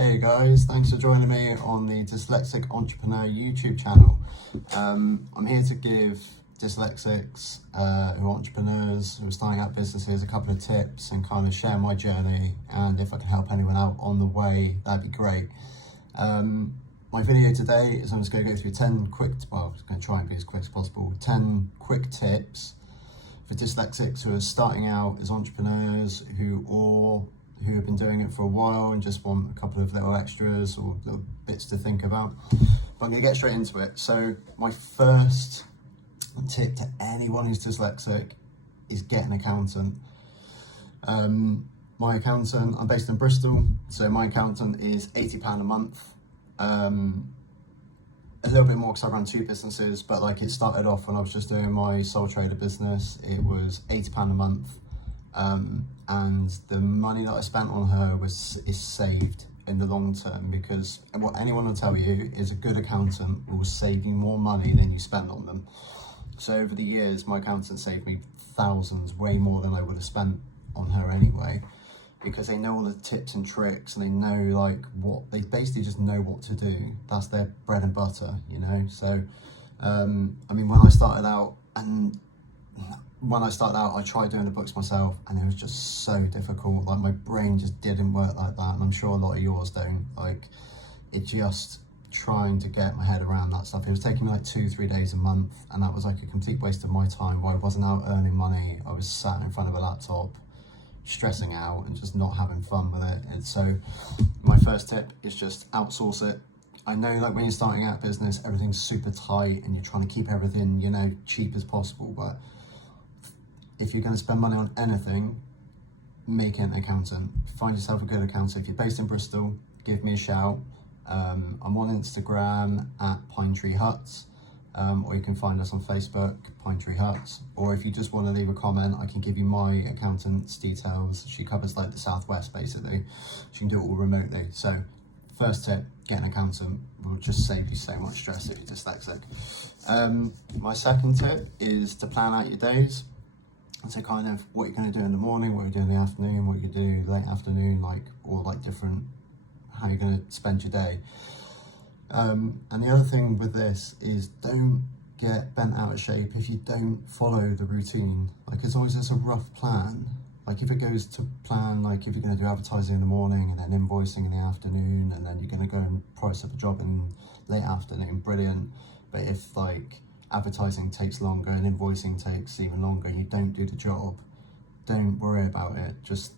Hey guys, thanks for joining me on the Dyslexic Entrepreneur YouTube channel. I'm here to give dyslexics who are entrepreneurs, who are starting out businesses, a couple of tips and kind of share my journey, and if I can help anyone out on the way, that'd be great. My video today is I'm just going to go through 10 quick, well, I'm going to try and be as quick as possible, 10 quick tips for dyslexics who are starting out as entrepreneurs, who have been doing it for a while and just want a couple of little extras or little bits to think about. But I'm going to get straight into it. So my first tip to anyone who's dyslexic is get an accountant. My accountant, I'm based in Bristol, so my accountant is £80 a month. A little bit more because I ran two businesses, but like it started off when I was just doing my sole trader business. It was £80 a month. And the money that I spent on her is saved in the long term, because what anyone will tell you is a good accountant will save you more money than you spend on them. So over the years, my accountant saved me thousands, way more than I would have spent on her anyway, because they know all the tips and tricks and they know like what, they basically just know what to do. That's their bread and butter, you know? So, I mean, when I started out, I tried doing the books myself and it was just so difficult. Like my brain just didn't work like that. And I'm sure a lot of yours don't. Like it just trying to get my head around that stuff. It was taking me like 2-3 days a month. And that was like a complete waste of my time where I wasn't out earning money. I was sat in front of a laptop, stressing out and just not having fun with it. And so my first tip is just outsource it. I know like when you're starting out a business, everything's super tight and you're trying to keep everything, you know, cheap as possible. But if you're going to spend money on anything, make an accountant. Find yourself a good accountant. If you're based in Bristol, give me a shout. I'm on Instagram at Pine Tree Huts, or you can find us on Facebook, Pine Tree Huts. Or if you just want to leave a comment, I can give you my accountant's details. She covers like the Southwest basically. She can do it all remotely. So first tip, get an accountant. Will just save you so much stress if you're dyslexic. My second tip is to plan out your days. So kind of what you're going to do in the morning, what you do in the afternoon, what you do late afternoon, like, or like different, how you're going to spend your day. And the other thing with this is don't get bent out of shape if you don't follow the routine. Like it's always just a rough plan. Like if it goes to plan, like if you're going to do advertising in the morning and then invoicing in the afternoon, and then you're going to go and price up a job in late afternoon, brilliant. But if like advertising takes longer and invoicing takes even longer and you don't do the job, don't worry about it. Just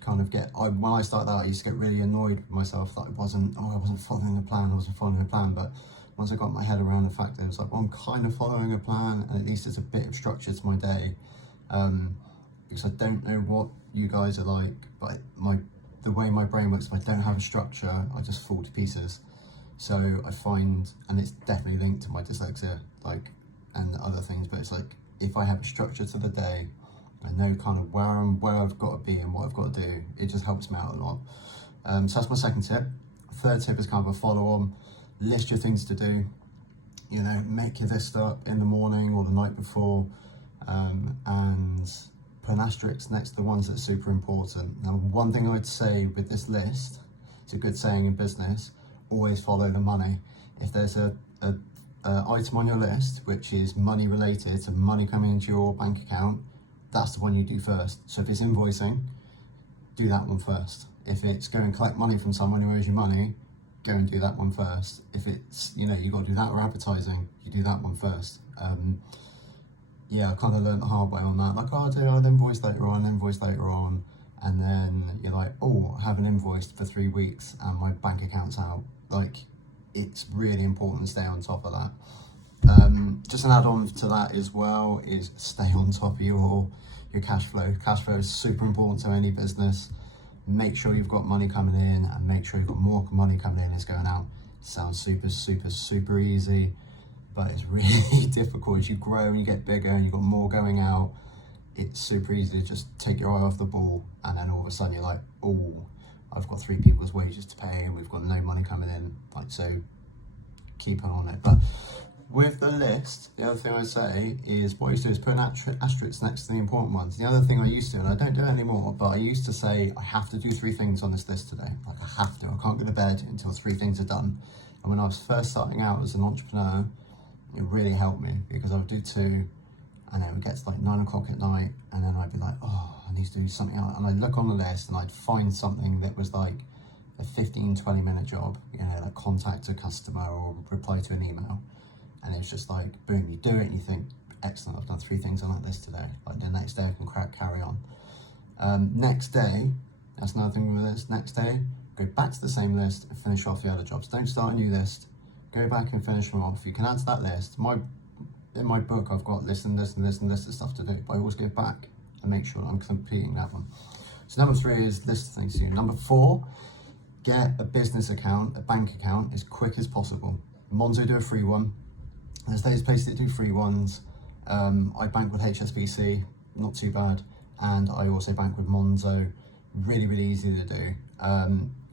kind of when I started out, I used to get really annoyed with myself that I wasn't following a plan. But once I got my head around the fact that it was like, well, I'm kind of following a plan and at least there's a bit of structure to my day. Because I don't know what you guys are like, but the way my brain works, if I don't have a structure, I just fall to pieces. So I find, and it's definitely linked to my dyslexia, like, and other things, but it's like, if I have a structure to the day, I know kind of where I've got to be and what I've got to do, it just helps me out a lot. So that's my second tip. Third tip is kind of a follow on. List your things to do, you know, make your list up in the morning or the night before, and put an asterisk next to the ones that are super important. Now, one thing I'd say with this list, it's a good saying in business, always follow the money. If there's a item on your list which is money related, so money coming into your bank account, that's the one you do first. So if it's invoicing, do that one first. If it's go and collect money from someone who owes you money, go and do that one first. If it's, you know, you got to do that or advertising, you do that one first. Yeah, I kind of learned the hard way on that. Like, oh, I'll invoice later on. And then you're like, oh, I haven't invoiced for 3 weeks and my bank account's out. Like, it's really important to stay on top of that. Just an add-on to that as well is stay on top of your cash flow. Cash flow is super important to any business. Make sure you've got money coming in and make sure you've got more money coming in as going out. It sounds super easy, but it's really difficult. As you grow and you get bigger and you've got more going out, it's super easy to just take your eye off the ball, and then all of a sudden you're like, oh, I've got 3 people's wages to pay and we've got no money coming in. Like, so keep on it. But With the list, the other thing I say is what I used to do is put an asterisk next to the important ones. The other thing I used to, and I don't do it anymore, but I used to say I have to do 3 things on this list today. Like I have to. I can't go to bed until 3 things are done. And when I was first starting out as an entrepreneur, it really helped me because I would do 2, and then it would get to like 9 o'clock at night, and then I'd be like, oh, I need to do something else. And I'd look on the list and I'd find something that was like a 15-20 minute job, you know, like contact a customer or reply to an email. And it's just like, boom, you do it and you think, excellent, I've done 3 things on that list today. Like the next day I can carry on. Next day, that's another thing with this, next day, go back to the same list and finish off the other jobs. Don't start a new list, go back and finish them off. You can add to that list. In my book, I've got this and this and this and this of stuff to do, but I always go back and make sure I'm completing that one. So number 3 is list things to do. Number 4, get a business account, a bank account, as quick as possible. Monzo do a free one. There's those places that do free ones. I bank with HSBC, not too bad, and I also bank with Monzo. Really, really easy to do.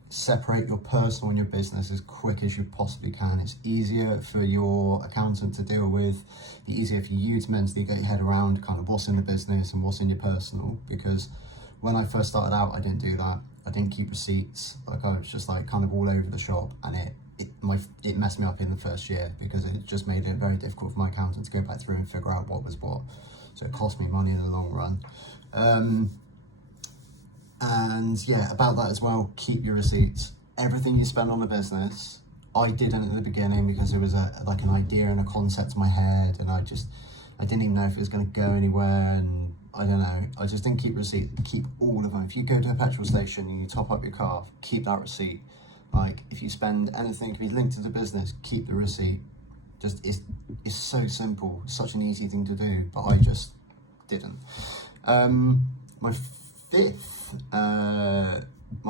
Separate your personal and your business as quick as you possibly can. It's easier for your accountant to deal with, easier for you to mentally get your head around kind of what's in the business and what's in your personal, because when I first started out, I didn't do that. I didn't keep receipts. Like I was just like kind of all over the shop, and it messed me up in the first year because it just made it very difficult for my accountant to go back through and figure out what was what. So it cost me money in the long run. And yeah, about that as well, keep your receipts. Everything you spend on a business, I didn't at the beginning because it was like an idea and a concept in my head, and I didn't even know if it was going to go anywhere, and I don't know, I just didn't keep receipts. Keep all of them. If you go to a petrol station and you top up your car, keep that receipt. Like if you spend anything to be linked to the business, keep the receipt. Just it's so simple, it's such an easy thing to do, but I just didn't. My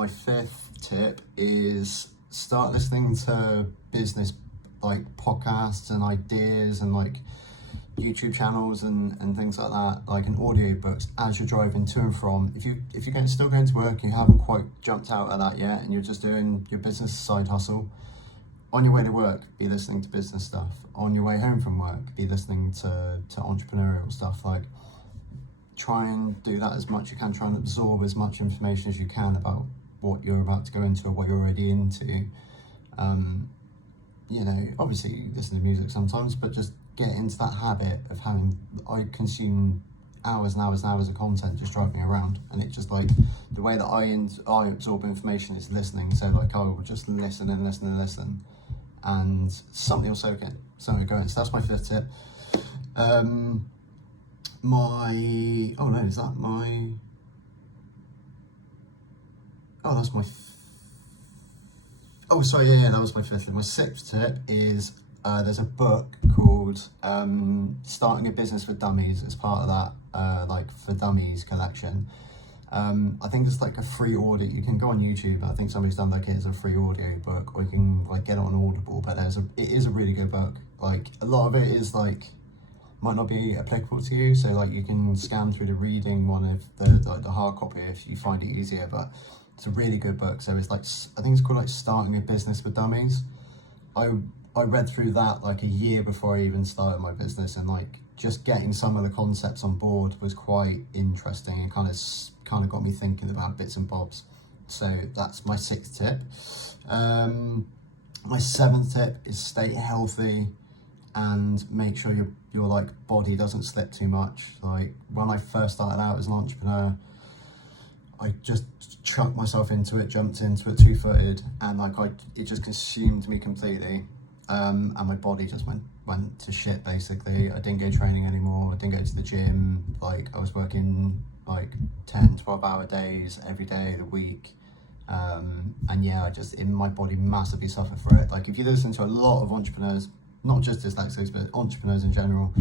fifth tip is start listening to business like podcasts and ideas and like YouTube channels and things like that, like in audio books as you're driving to and from. If you're still going to work and you haven't quite jumped out of that yet and you're just doing your business side hustle, on your way to work, be listening to business stuff. On your way home from work, be listening to entrepreneurial stuff. Like try and do that as much as you can. Try and absorb as much information as you can about what you're about to go into or what you're already into. You know, obviously you listen to music sometimes, but just get into that habit of I consume hours and hours and hours of content just driving around, and it's just like the way that I absorb information is listening. So like I will just listen and listen and listen, and something will soak in, something will go in. So that's my 5th tip. That was my 5th. My 6th tip is there's a book called Starting a Business for Dummies as part of that like for Dummies collection. I think it's like a free audit. You can go on YouTube. I think somebody's done like it as a free audio book, or you can like get it on Audible. But it is a really good book. Like a lot of it is like might not be applicable to you. So like you can scan through the reading one of the hard copy if you find it easier. But it's a really good book. So it's like I think it's called like Starting a Business for Dummies. I read through that like a year before I even started my business, and like just getting some of the concepts on board was quite interesting and kind of got me thinking about bits and bobs. So that's my 6th tip. My 7th tip is stay healthy and make sure your like body doesn't slip too much. Like when I first started out as an entrepreneur, I just chucked myself into it, jumped into it 2-footed, and like it just consumed me completely. And my body just went to shit basically. I didn't go training anymore, I didn't go to the gym. Like I was working like 10-12 hour days every day of the week. And yeah, my body massively suffered for it. Like if you listen to a lot of entrepreneurs, not just dyslexics, but entrepreneurs in general,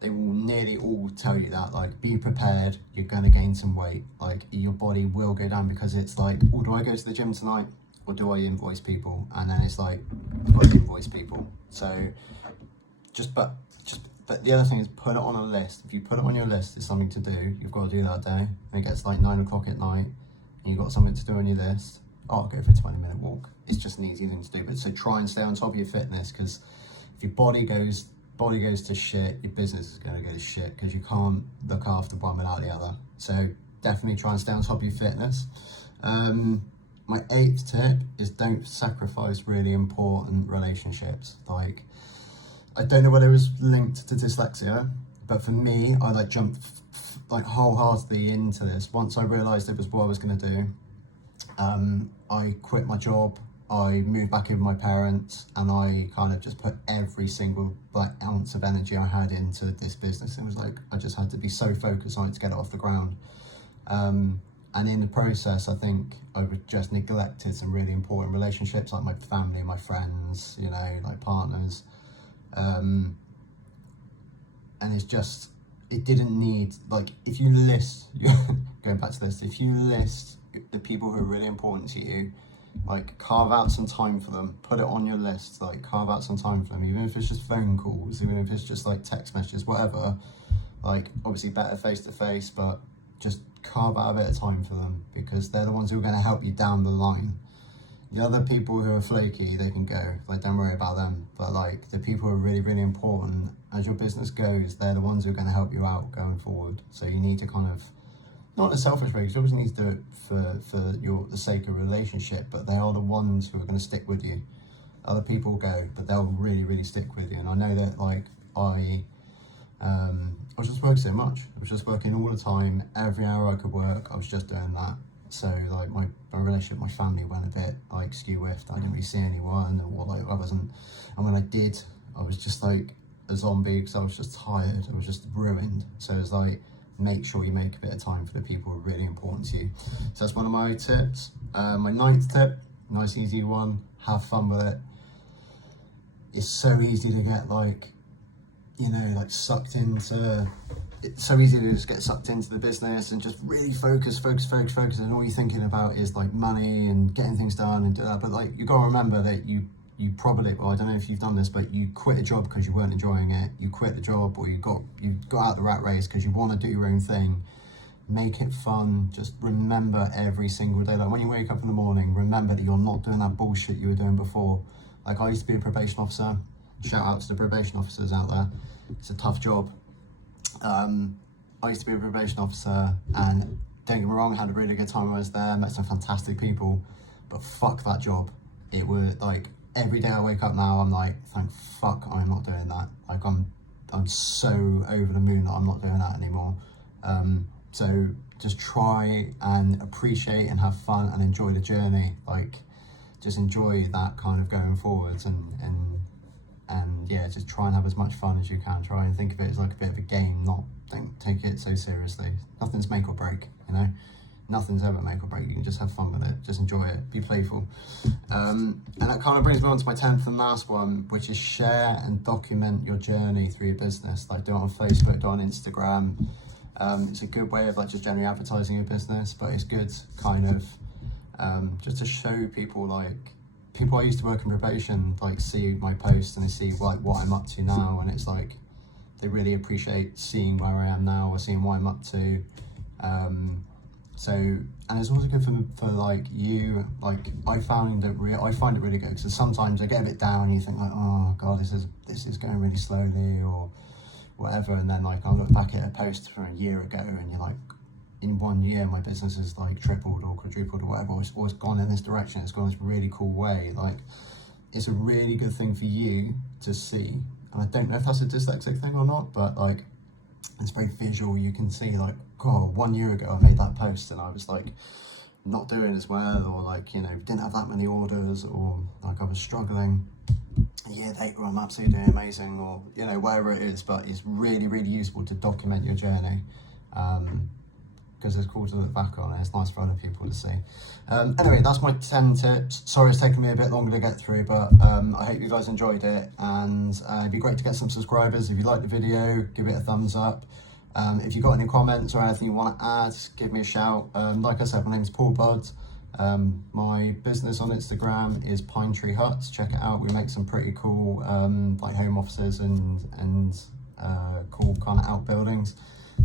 they will nearly all tell you that, like, be prepared, you're going to gain some weight. Like your body will go down because it's like, oh, do I go to the gym tonight or do I invoice people? And then it's like, I've got to invoice people. So but the other thing is put it on a list. If you put it on your list, it's something to do. You've got to do that day. And it gets like 9 o'clock at night and you've got something to do on your list. Oh, I'll go for a 20-minute walk. It's just an easy thing to do. But so try and stay on top of your fitness, because if your body goes body goes to shit, your business is going to go to shit, because you can't look after one without the other. So definitely try and stay on top of your fitness. My 8th tip is don't sacrifice really important relationships. Like, I don't know whether it was linked to dyslexia, but for me, I like jumped like wholeheartedly into this. Once I realised it was what I was going to do, I quit my job, I moved back in with my parents, and I kind of just put every single like ounce of energy I had into this business. It was like, I just had to be so focused on it to get it off the ground. And in the process, I think I just neglected some really important relationships, like my family, my friends, you know, like partners. And it's just, it didn't need, like, if you list, going back to this, if you list the people who are really important to you, like, carve out some time for them, put it on your list, like, carve out some time for them, even if it's just phone calls, even if it's just like text messages, whatever. Like, obviously better face to face, but just carve out a bit of time for them, because they're the ones who are going to help you down the line. The other people who are flaky, they can go, like, don't worry about them. But like, the people who are really, really important as your business goes, they're the ones who are going to help you out going forward. So you need to kind of, not in a selfish way, because you obviously need to do it for the sake of a relationship, but they are the ones who are going to stick with you. Other people go, but they'll really, really stick with you. And I know that, like, I was just working so much. I was just working all the time. Every hour I could work, I was just doing that. So like my relationship, my family went a bit like skew-whiffed. I didn't really see anyone, or like I wasn't. And when I did, I was just like a zombie, because I was just tired. I was just ruined. So it's like, make sure you make a bit of time for the people who are really important to you. So that's one of my tips. My 9th tip, nice easy one, have fun with it. It's so easy to get like, you know, like sucked into, it's so easy to just get sucked into the business and just really focus, and all you're thinking about is like money and getting things done and do that. But like, you gotta remember that you probably, well, I don't know if you've done this, but you quit a job because you weren't enjoying it. You quit the job, or you got out the rat race because you want to do your own thing. Make it fun. Just remember every single day, like when you wake up in the morning, remember that you're not doing that bullshit you were doing before. Like, I used to be a probation officer. Shout out to the probation officers out there. It's a tough job. I used to be a probation officer, and don't get me wrong, I had a really good time when I was there, met some fantastic people, but fuck that job. It was like, every day I wake up now, I'm like, thank fuck I'm not doing that. Like, I'm so over the moon that I'm not doing that anymore. So just try and appreciate and have fun and enjoy the journey. Like, just enjoy that kind of going forwards, and yeah, just try and have as much fun as you can. Try and think of it as like a bit of a game, don't take it so seriously. Nothing's make or break, you know? Nothing's ever make or break. You can just have fun with it, just enjoy it, be playful. And that kind of brings me on to my 10th and last one, which is share and document your journey through your business. Like, do it on Facebook, do it on Instagram. It's a good way of like just generally advertising your business, but it's good kind of just to show people, like, people I used to work in probation, like, see my posts and they see like what I'm up to now, and it's like, they really appreciate seeing where I am now, or seeing what I'm up to. So, and it's also good for like you, like, I find it really good, because sometimes I get a bit down and you think like, oh god, this is going really slowly or whatever, and then like I'll look back at a post from a year ago and you're like, in 1 year my business has like tripled or quadrupled or whatever, or it's gone in this direction, it's gone this really cool way. Like, it's a really good thing for you to see. And I don't know if that's a dyslexic thing or not, but like, it's very visual. You can see like, God, 1 year ago I made that post and I was like not doing as well, or like, you know, didn't have that many orders, or like I was struggling. A year later I'm absolutely doing amazing, or, you know, whatever it is. But it's really, really useful to document your journey, because it's cool to look back on it. It's nice for other people to see. Anyway, that's my 10 tips. Sorry it's taken me a bit longer to get through, but I hope you guys enjoyed it, and it'd be great to get some subscribers. If you liked the video, give it a thumbs up. If you've got any comments or anything you want to add, give me a shout. Like I said, my name's Paul Budd. My business on Instagram is Pine Tree Huts. Check it out. We make some pretty cool like home offices and cool kind of outbuildings.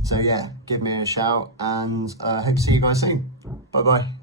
So yeah, give me a shout, and hope to see you guys soon. Bye bye.